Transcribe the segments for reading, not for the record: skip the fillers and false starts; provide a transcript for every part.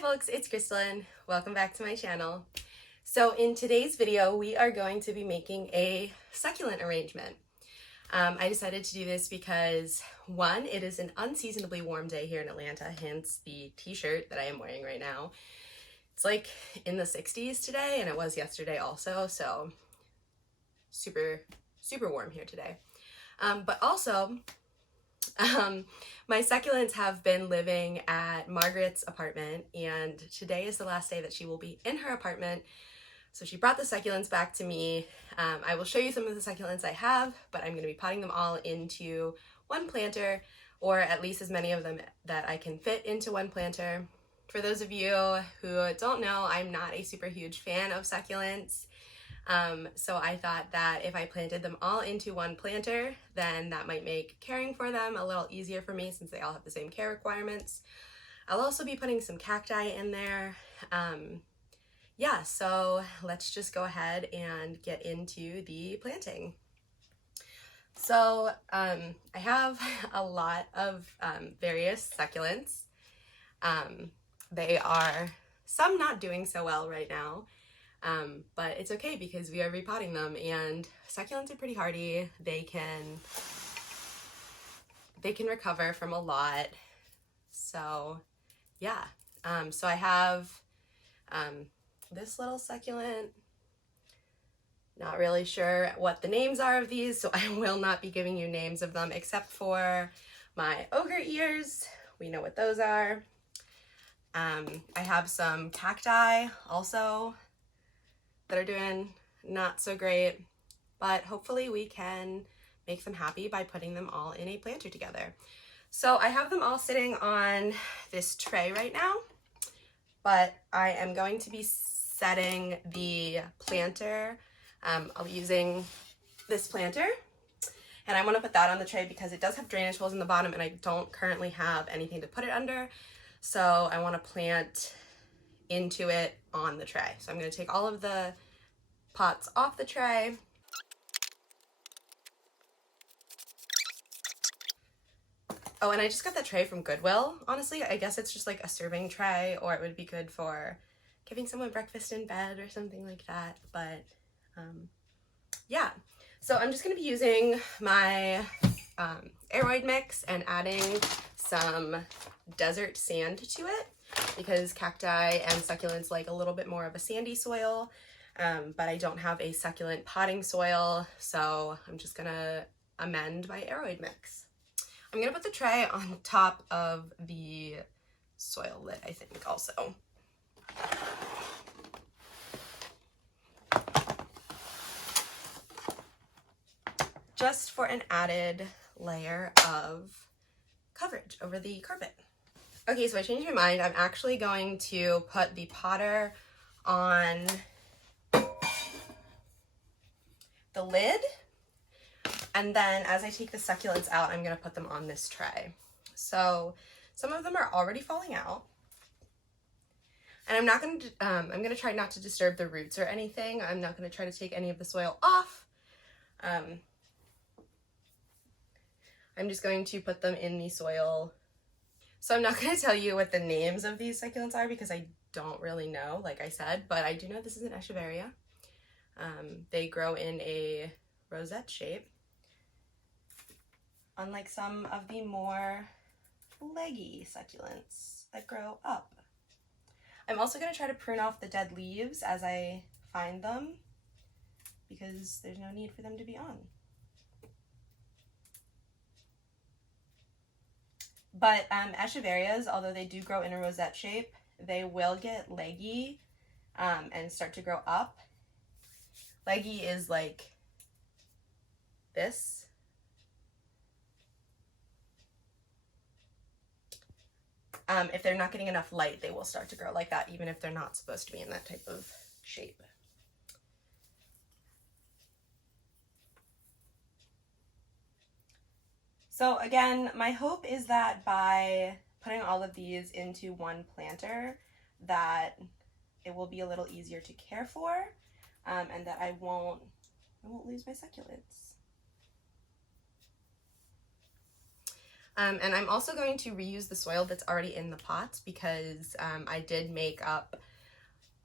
folks, it's Crystalline. Welcome back to my channel. So in today's video, we are going to be making a succulent arrangement. I decided to do this because one, it is an unseasonably warm day here in Atlanta, hence the t-shirt that I am wearing right now. It's like in the 60s today, and it was yesterday also, so super warm here today. But also, my succulents have been living at Margaret's apartment, and today is the last day that she will be in her apartment. So she brought the succulents back to me. I will show you some of the succulents I have, but I'm going to be potting them all into one planter, or at least as many of them that I can fit into one planter. For those of you who don't know, I'm not a super huge fan of succulents. So I thought that if I planted them all into one planter, then that might make caring for them a little easier for me since they all have the same care requirements. I'll also be putting some cacti in there. Yeah, so let's just go ahead and get into the planting. So I have a lot of various succulents. They are some not doing so well right now. But it's okay because we are repotting them, and succulents are pretty hardy. They can recover from a lot. So yeah, so I have this little succulent. Not really sure what the names are of these, so I will not be giving you names of them except for my ogre ears. We know what those are. I have some cacti also that are doing not so great, but hopefully we can make them happy by putting them all in a planter together. So I have them all sitting on this tray right now, but I am going to be setting the planter. I'll be using this planter, and I want to put that on the tray because it does have drainage holes in the bottom, and I don't currently have anything to put it under. So I want to plant into it on the tray. So I'm going to take all of the pots off the tray. Oh, and I just got that tray from Goodwill. Honestly, I guess it's just like a serving tray, or it would be good for giving someone breakfast in bed or something like that. But yeah, so I'm just going to be using my aeroid mix and adding some desert sand to it, because cacti and succulents like a little bit more of a sandy soil, but I don't have a succulent potting soil, so I'm just gonna amend my aeroid mix. I'm gonna put the tray on top of the soil lid, I think, also. Just for an added layer of coverage over the carpet. Okay, so I changed my mind. I'm actually going to put the potter on the lid, and then as I take the succulents out, I'm going to put them on this tray. So some of them are already falling out, and I'm going to try not to disturb the roots or anything. I'm not going to try to take any of the soil off. I'm just going to put them in the soil. So I'm not going to tell you what the names of these succulents are because I don't really know, like I said, but I do know this is an echeveria. They grow in a rosette shape, unlike some of the more leggy succulents that grow up. I'm also going to try to prune off the dead leaves as I find them because there's no need for them to be on. But echeverias, although they do grow in a rosette shape, they will get leggy and start to grow up. Leggy is like this. If they're not getting enough light, they will start to grow like that, even if they're not supposed to be in that type of shape. So again, my hope is that by putting all of these into one planter, that it will be a little easier to care for, and that I won't lose my succulents. And I'm also going to reuse the soil that's already in the pots because I did make up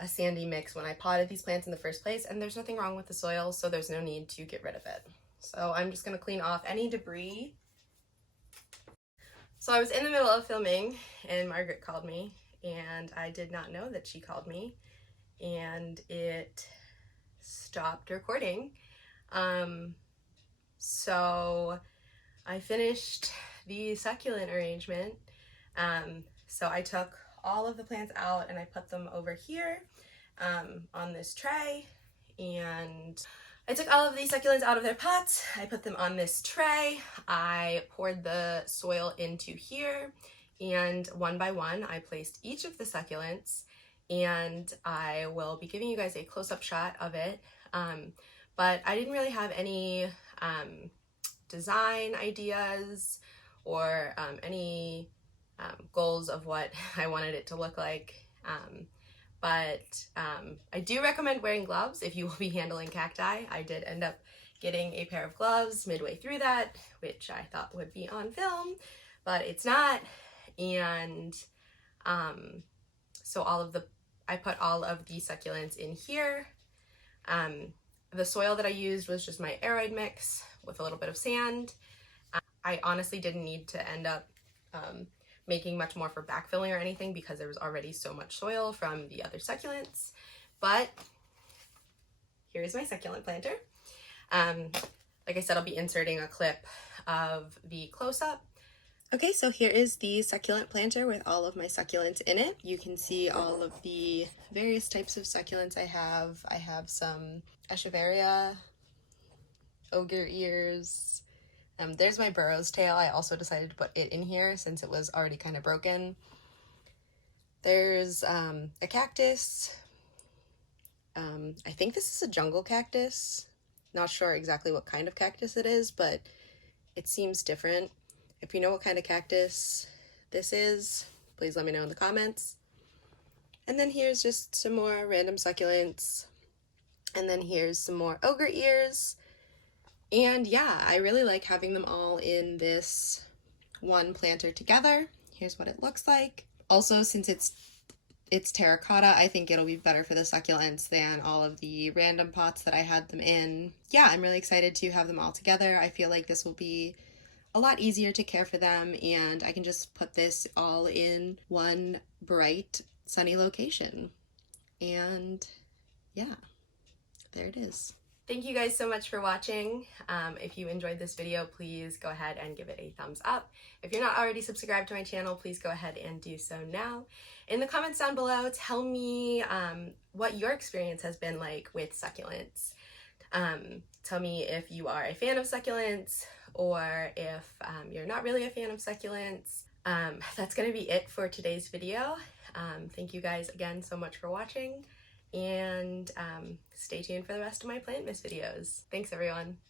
a sandy mix when I potted these plants in the first place, and there's nothing wrong with the soil, so there's no need to get rid of it. So I'm just going to clean off any debris. So I was in the middle of filming and Margaret called me, and I did not know that she called me, and it stopped recording. So I finished the succulent arrangement. So I took all of the plants out and I put them over here on this tray, and I took all of these succulents out of their pots. I put them on this tray. I poured the soil into here, and one by one I placed each of the succulents, and I will be giving you guys a close-up shot of it. But I didn't really have any design ideas or any goals of what I wanted it to look like. But I do recommend wearing gloves if you will be handling cacti. I did end up getting a pair of gloves midway through that, which I thought would be on film, but it's not. And so I put all of the succulents in here. The soil that I used was just my aroid mix with a little bit of sand. I honestly didn't need to end up making much more for backfilling or anything because there was already so much soil from the other succulents. But here's my succulent planter. Like I said, I'll be inserting a clip of the close-up. Okay, so here is the succulent planter with all of my succulents in it. You can see all of the various types of succulents I have. I have some echeveria, ogre ears. There's my burrow's tail. I also decided to put it in here since it was already kind of broken. There's a cactus. I think this is a jungle cactus. Not sure exactly what kind of cactus it is, but it seems different. If you know what kind of cactus this is, please let me know in the comments. And then here's just some more random succulents. And then here's some more ogre ears. And yeah, I really like having them all in this one planter together. Here's what it looks like. Also, since it's terracotta, I think it'll be better for the succulents than all of the random pots that I had them in. Yeah, I'm really excited to have them all together. I feel like this will be a lot easier to care for them, and I can just put this all in one bright, sunny location. And yeah, there it is. Thank you guys so much for watching. If you enjoyed this video, please go ahead and give it a thumbs up. If you're not already subscribed to my channel, please go ahead and do so now. In the comments down below, tell me what your experience has been like with succulents. Tell me if you are a fan of succulents or if you're not really a fan of succulents. That's gonna be it for today's video. Thank you guys again so much for watching. And stay tuned for the rest of my plant miss videos. Thanks everyone.